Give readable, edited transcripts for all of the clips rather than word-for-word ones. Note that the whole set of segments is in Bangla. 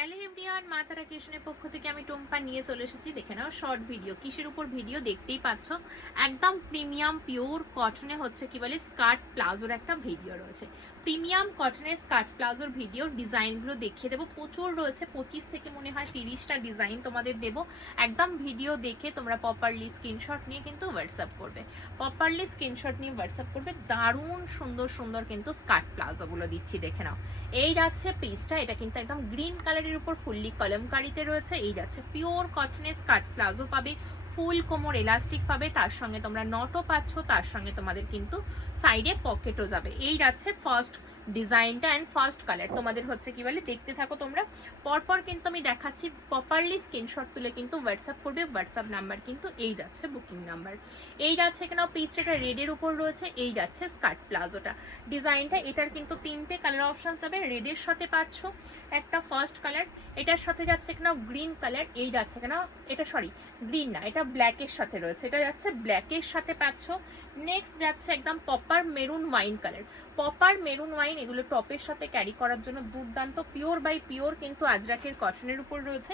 হ্যালো এভরিওয়ান, মা তারা কৃষ্ণের পক্ষ থেকে আমি টুম্পা নিয়ে চলে এসেছি। দেখে নাও শর্ট ভিডিও। কিসের উপর ভিডিও দেখতেই পাচ্ছ, একদম প্রিমিয়াম পিওর কটনে হচ্ছে কি বলে স্কার্ট প্লাজোর একটা ভিডিও রয়েছে। প্রিমিয়াম কটনের স্কার্ট প্লাজোর ভিডিও ডিজাইনগুলো দেখিয়ে দেবো, প্রচুর রয়েছে। 25 থেকে মনে হয় 30টা ডিজাইন তোমাদের দেবো। একদম ভিডিও দেখে তোমরা প্রপারলি স্ক্রিনশট নিয়ে কিন্তু হোয়াটসঅ্যাপ করবে, প্রপারলি স্ক্রিনশট নিয়ে হোয়াটসঅ্যাপ করবে। দারুণ সুন্দর সুন্দর কিন্তু স্কার্ট প্লাজোগুলো দিচ্ছি, দেখে নাও। এই যাচ্ছে পিসটা, এটা কিন্তু একদম গ্রিন কালারের উপর ফুললি কলমকারিতে রয়েছে। এই যাচ্ছে পিওর কটনের স্কার্ট প্লাজো পাবে, ফুল কোমর এলাস্টিক পাবে, তার সঙ্গে তোমরা নটও পাচ্ছ, তার সঙ্গে তোমাদের কিন্তু সাইডে পকেটও যাবে। এই যাচ্ছে ফার্স্ট ডিজাইনটা এন্ড ফার্স্ট কালার। তোমাদের হচ্ছে কি বলে দেখতে থাকো তোমরা, পরপর কিন্তু আমি দেখাচ্ছি। প্রপারলি স্ক্রিনশট তুলে কিন্তু হোয়াটসঅ্যাপ করবে। হোয়াটসঅ্যাপ নাম্বার কিন্তু এই যাচ্ছে বুকিং নাম্বার। এই যাচ্ছে কেন পিসটা রেডের উপর রয়েছে। এই যাচ্ছে স্কার্ট প্লাজোটা ডিজাইনটা, এটার কিন্তু 3টে কালার অপশন যাবে। রেডের সাথে পাচ্ছ একটা ফার্স্ট কালার, এটার সাথে যাচ্ছে কেন গ্রিন কালার। এই যাচ্ছে কেন এটা সরি গ্রিন না, এটা ব্ল্যাকের সাথে রয়েছে, এটা যাচ্ছে ব্ল্যাকের সাথে পাচ্ছ। নেক্সট যাচ্ছে একদম popper maroon wine colour. Popper maroon wine এগুলো টপের সাথে ক্যারি করার জন্য দুর্দান্ত, পিওর বাই পিওর কিন্তু আজরাকের কটনের উপর রয়েছে।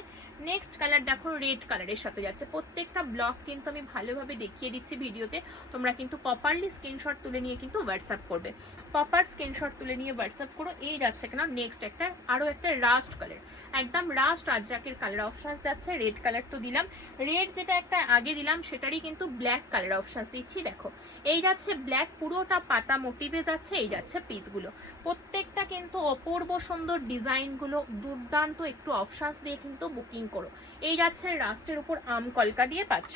নেক্সট কালার দেখো রেড কালারের সাথে যাচ্ছে। প্রত্যেকটা ব্লক কিন্তু আমি ভালোভাবে দেখিয়ে দিচ্ছি ভিডিওতে, তোমরা কিন্তু প্রপারলি স্ক্রিনশট তুলে নিয়ে কিন্তু হোয়াটসঅ্যাপ করবে। প্রপার স্ক্রিনশট তুলে নিয়ে হোয়াটসঅ্যাপ করো। এই যাচ্ছে কেন নেক্সট একটা আরো একটা রাস্ট কালার, একদম রাস্ট আজরাকের কালার অপশন যাচ্ছে। রেড কালার তো দিলাম, রেড যেটা একটা আগে দিলাম সেটারই কিন্তু ব্ল্যাক কালার অপশন দিচ্ছি। দেখো এই যাচ্ছে ব্ল্যাক, পুরোটা পাতা মোটিভে যাচ্ছে। এই যাচ্ছে পিসগুলো, প্রত্যেকটা কিন্তু অপূর্ব সুন্দর ডিজাইনগুলো, দুর্দান্ত একটু অপশনস দিয়ে কিন্তু বুকিং করো। এই যাচ্ছে রাস্টের উপর আম কলকা দিয়ে পাচ্ছ।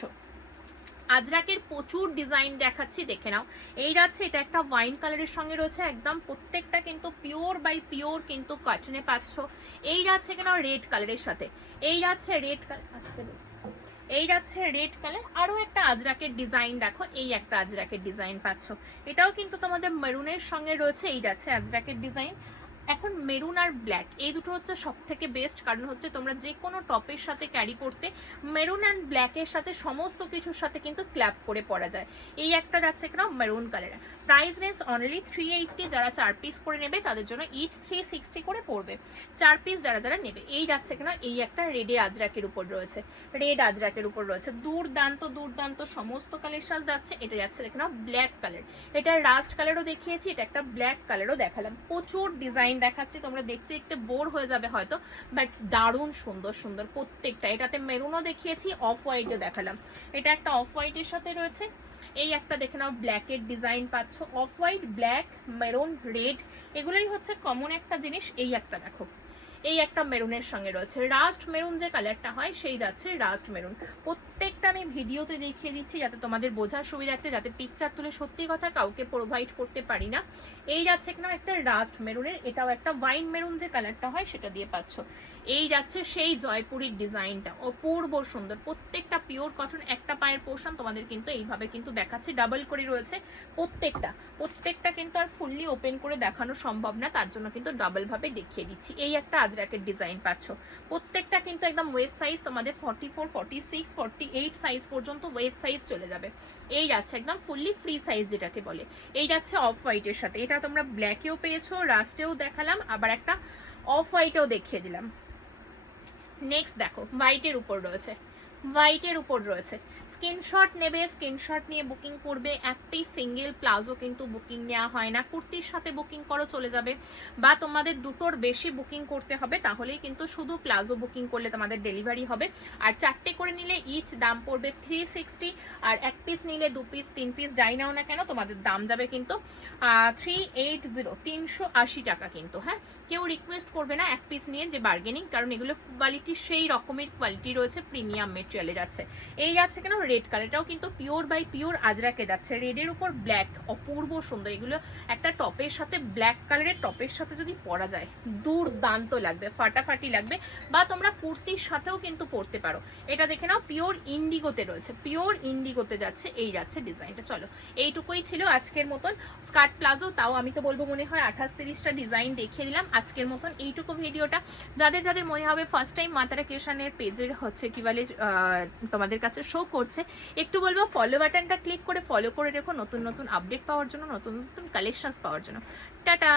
আজরাকের প্রচুর ডিজাইন দেখাচ্ছি, দেখে নাও। এই যাচ্ছে এটা একটা ওয়াইন কালারের সঙ্গে রয়েছে, একদম প্রত্যেকটা কিন্তু পিওর বাই পিওর কিন্তু কটনে পাচ্ছ। এই যাচ্ছে কেন রেড কালারের সাথে, এই যাচ্ছে রেড কালার, এই যাচ্ছে রেড কালার। আরো একটা আজরাকের ডিজাইন দেখো, এই একটা আজরাকের ডিজাইন পাচ্ছ, এটাও কিন্তু তোমাদের মেরুনের সঙ্গে রয়েছে। এই যাচ্ছে আজরাকের ডিজাইন। এখন মেরুন আর ব্ল্যাক এই দুটো হচ্ছে সব থেকে বেস্ট, কারণ হচ্ছে তোমরা যে কোনো টপের সাথে ক্যারি করতে মেরুন অ্যান্ড ব্ল্যাকের সাথে সমস্ত কিছুর সাথে কিন্তু ক্ল্যাপ করে পরা যায়। এই একটা যাচ্ছে কেন maroon colour. Price range only 380, যারা 4 পিস করে নেবে তাদের জন্য ইচ 360 করে পড়বে, 4 পিস যারা যারা নেবে। এই যাচ্ছে কেন এই একটা রেডে আজরাকের উপর রয়েছে, রেড আজরাকের উপর রয়েছে, দুর্দান্ত দুর্দান্ত সমস্ত কালেকশন যাচ্ছে। এটা যাচ্ছে দেখে নাও ব্ল্যাক কালার, এটা রাস্ট কালারও দেখিয়েছি, এটা একটা ব্ল্যাক কালারও দেখালাম। প্রচুর ডিজাইন দেখাচ্ছি, তোমরা দেখতে দেখতে বোর হয়ে যাবে হয়তো, বাট দারুণ সুন্দর সুন্দর প্রত্যেকটা। এটাতে মেরুনও দেখিয়েছি, অফ হোয়াইটও দেখালাম। এটা একটা অফ হোয়াইটের সাথে রয়েছে। এই একটা দেখে নাও ব্ল্যাকের ডিজাইন পাচ্ছ, off white, black, maroon, red, এগুলোই হচ্ছে কমন একটা জিনিস। এই একটা দেখো, এই একটা মেরুনের সঙ্গে রয়েছে রাস্ট মেরুন, যে কালারটা হয় সেই যাচ্ছে রাস্ট মেরুন। প্রত্যেকটা আমি ভিডিওতে দেখিয়ে দিচ্ছি যাতে তোমাদের বোঝার সুবিধার্থে, যাতে পিকচার তুলে সত্যি কথা কাউকে প্রোভাইড করতে পারি না। এই যাচ্ছে কিনা একটা রাস্ট মেরুনের, এটাও একটা ওয়াইন মেরুন যে কালারটা হয় সেটা দিয়ে পাচ্ছ। এই যাচ্ছে সেই জয়পুরীর ডিজাইনটা, অপূর্ব সুন্দর, প্রত্যেকটা পিওর কটন। একটা পায়ের পোর্শন তোমাদের কিন্তু এইভাবে কিন্তু দেখাচ্ছি, ডাবল করে রয়েছে প্রত্যেকটা, প্রত্যেকটা কিন্তু আর ফুললি ওপেন করে দেখানো সম্ভব না, তার জন্য কিন্তু ডাবল ভাবে দেখিয়ে দিচ্ছি। এই একটা আজরাকের ডিজাইন পাচ্ছ, প্রত্যেকটা কিন্তু একদম ওয়েস্ট সাইজ তোমাদের 44, 46, 48 সাইজ পর্যন্ত ওয়েস্ট সাইজ চলে যাবে। এই যাচ্ছে একদম ফুললি ফ্রি সাইজ যেটাকে বলে। এই যাচ্ছে অফ হোয়াইটের সাথে, এটা তোমরা ব্ল্যাকেও পেয়েছো, রাস্টেও দেখালাম, আবার একটা অফ হোয়াইটেও দেখিয়ে দিলাম। নেক্সট দেখো হোয়াইটের উপর রয়েছে, হোয়াইটের উপর রয়েছে। স্ক্রিনশট নেবে, স্ক্রিনশট নিয়ে বুকিং করবে। একটি সিঙ্গেল প্লাজো কিন্তু বুকিং নেওয়া হয় না, কুর্তির সাথে বুকিং করো চলে যাবে, বা তোমাদের দুটোর বেশি বুকিং করতে হবে, তাহলেই কিন্তু শুধু প্লাজো বুকিং করলে তোমাদের ডেলিভারি হবে। আর 4টে করে নিলে ইচ দাম পড়বে 360, আর 1 পিস নিলে 2 পিস 3 পিস যাই নাও না কেন তোমাদের দাম যাবে কিন্তু 380, 380 টাকা কিন্তু। হ্যাঁ, কেউ রিকোয়েস্ট করবে না 1 পিস নিয়ে যে বার্গেনিং, কারণ এগুলো কোয়ালিটি সেই রকমের কোয়ালিটি রয়েছে, প্রিমিয়াম মেটেরিয়ালে যাচ্ছে। এই যাচ্ছে কেন রেড কালারটাও কিন্তু পিওর বাই পিওর আজরাকে যাচ্ছে, রেডের উপর ব্ল্যাক, অপূর্ব সুন্দর। এগুলো একটা টপের সাথে, ব্ল্যাক কালারের টপের সাথে যদি পরা যায় দুর্দান্ত লাগবে, ফাটাফাটি লাগবে, বা তোমরা কুর্তির সাথেও কিন্তু পরতে পারো। এটা দেখে নাও পিওর ইন্ডিগোতে রয়েছে, পিওর ইন্ডিগোতে যাচ্ছে। এই যাচ্ছে ডিজাইনটা। চলো এইটুকুই ছিল আজকের মতন স্কার্ট প্লাজো, তাও আমি তো বলবো মনে হয় 28-30টা ডিজাইন দেখিয়ে দিলাম আজকের মতন। এইটুকু ভিডিওটা যাদের যাদের মনে হবে ফার্স্ট টাইম মা তারা ক্রিয়েশনের পেজের হচ্ছে কি বলে তোমাদের কাছে শো করছে, একটু বলবো ফলো বাটনটা ক্লিক করে ফলো করে রেখো, নতুন নতুন আপডেট পাওয়ার জন্য, নতুন নতুন কালেকশনস পাওয়ার জন্য। টাটা।